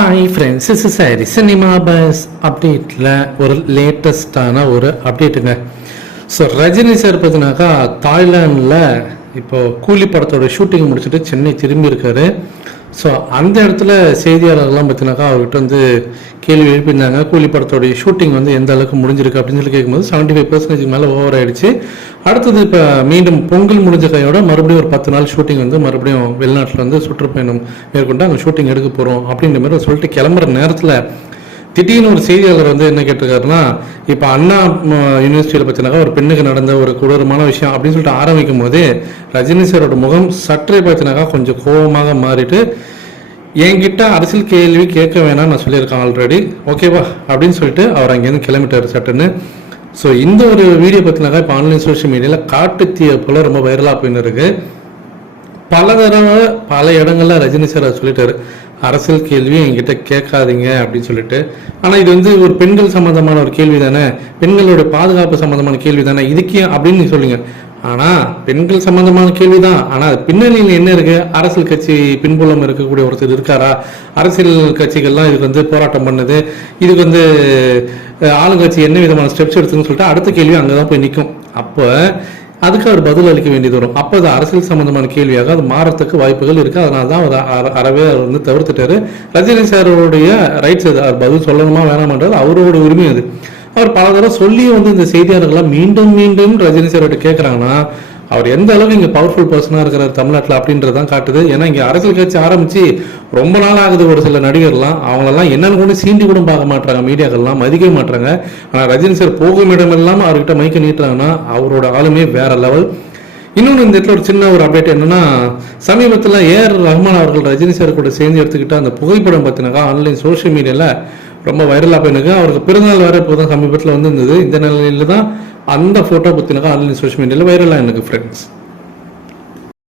Hi friends is sorry cinema buzz அப்டேட்டில் ஒரு லேட்டஸ்டான ஒரு அப்டேட்டுங்க ஸோ ரஜினி சார் பார்த்தினாக்கா தாய்லாண்டில் இப்போ கூலி படத்தோட ஷூட்டிங் முடிச்சுட்டு சென்னை திரும்பி இருக்காரு. ஸோ அந்த இடத்துல செய்தியாளர்கள்லாம் பார்த்தினாக்கா அவர்கிட்ட வந்து கேள்வி எழுப்பியிருந்தாங்க. கூலி படத்தோடைய ஷூட்டிங் வந்து எந்த அளவுக்கு முடிஞ்சிருக்கு அப்படின்னு சொல்லி கேட்கும்போது செவன்ட்டி ஃபைவ் பர்சன்டேஜ் மேலே ஓவர் ஆயிடுச்சு. அடுத்தது இப்போ மீண்டும் பொங்கல் முடிஞ்ச கையோட மறுபடியும் ஒரு பத்து நாள் ஷூட்டிங் வந்து மறுபடியும் வெளிநாட்டில் வந்து சுற்றுப்பயணம் மேற்கொண்டு அங்கே ஷூட்டிங் எடுக்க போகிறோம் அப்படின்ற மாதிரி சொல்லிட்டு கிளம்புற நேரத்தில் திடீர்னு ஒரு செய்தியாளர் வந்து என்ன கேட்டிருக்காருன்னா இப்போ அண்ணா யூனிவர்சிட்டியில் பார்த்தீங்கன்னா ஒரு பெண்ணுக்கு நடந்த ஒரு கொடூரமான விஷயம் அப்படின்னு சொல்லிட்டு ஆரம்பிக்கும் போது ரஜினி சாரோட முகம் சற்றே பார்த்தீங்கன்னாக்கா கொஞ்சம் கோபமாக மாறிட்டு என்கிட்ட அரசியல் கேள்வி கேட்க வேணாம் நான் சொல்லியிருக்கேன் ஆல்ரெடி ஓகேவா அப்படின்னு சொல்லிட்டு அவர் அங்கேருந்து கிளம்பிட்டார் சட்டுன்னு. ஸோ இந்த ஒரு வீடியோ பார்த்தினாக்கா இப்போ ஆன்லைன் சோஷியல் மீடியாவில் காட்டுத்தீயை போல ரொம்ப வைரலாக போயின்னு இருக்குது பல தடவை பல இடங்கள்ல ரஜினி சார் சொல்லிட்டாரு. அரசியல் கேள்வியும் என்கிட்ட கேட்காதீங்க அப்படின்னு சொல்லிட்டு. ஆனால் இது வந்து ஒரு பெண்கள் சம்பந்தமான ஒரு கேள்வி தானே? பெண்களோட பாதுகாப்பு சம்பந்தமான கேள்வி தானே? இதுக்கே அப்படின்னு நீ சொல்லுங்க. ஆனால் பெண்கள் சம்பந்தமான கேள்வி தான் ஆனால் பின்னணியில் என்ன இருக்கு? அரசியல் கட்சி பின்புலம் இருக்கக்கூடிய ஒருத்தர் இருக்காரா? அரசியல் கட்சிகள்லாம் இதுக்கு வந்து போராட்டம் பண்ணுது. இதுக்கு வந்து ஆளுங்கட்சி என்ன விதமான ஸ்டெப்ஸ் எடுத்துன்னு சொல்லிட்டு அடுத்த கேள்வி அங்கே தான் போய் நிற்கும் அப்போ அதுக்கு அவர் பதில் அளிக்க வேண்டியது வரும். அப்போ அது அரசியல் சம்பந்தமான கேள்வியாக அது மாறத்துக்கு வாய்ப்புகள் இருக்கு. அதனால தான் அவர் அற- அறவே அவர் வந்து தவிர்த்துட்டாரு. ரஜினி சாரோடைய ரைட்ஸ் அது அவர் பதில் சொல்லணுமா வேணாமன்றது அவரோட உரிமை அது. அவர் பல தடவை சொல்லி வந்து இந்த செய்தியாளர்கள்லாம் மீண்டும் மீண்டும் ரஜினி சாரோட கேட்குறாங்கன்னா அவர் எந்த அளவுக்கு இங்கே பவர்ஃபுல் பர்சனாக இருக்கிறார் தமிழ்நாட்டில் அப்படின்றதான் காட்டுது. ஏன்னா இங்கே அரசியல் கட்சி ஆரம்பித்து ரொம்ப நாள் ஆகுது ஒரு சில நடிகர்லாம். அவங்களெல்லாம் என்னென்னு கூட சீண்டி கூட பார்க்க மாட்டாங்க மீடியாக்கள்லாம் மதிக்க மாட்டாங்க ஆனால் ரஜினி சார் போகும் இடமெல்லாம் அவர்கிட்ட மைக்க நீட்டுறாங்கன்னா அவரோட ஆளுமே வேற லெவல் இன்னொன்று இந்த இடத்துல ஒரு சின்ன ஒரு அப்டேட் என்னன்னா சமீபத்தில் ஏஆர் ரஹ்மான் அவர்கள் ரஜினி சார் கூட சேர்ந்து எடுத்துக்கிட்ட அந்த புகைப்படம் பார்த்தினாக்கா ஆன்லைன் சோஷியல் மீடியாவில் ரொம்ப வைரலாக போயிருக்கு அவருக்கு பிறந்தநாள் வர இப்போ தான் சமீபத்தில் வந்திருந்தது. இந்த நிலையில தான் அந்த ஃபோட்டோ பார்த்தீங்கன்னா ஆன்லைன் சோஷியல் மீடியாவில் வைரலாக எனக்கு ஃப்ரெண்ட்ஸ்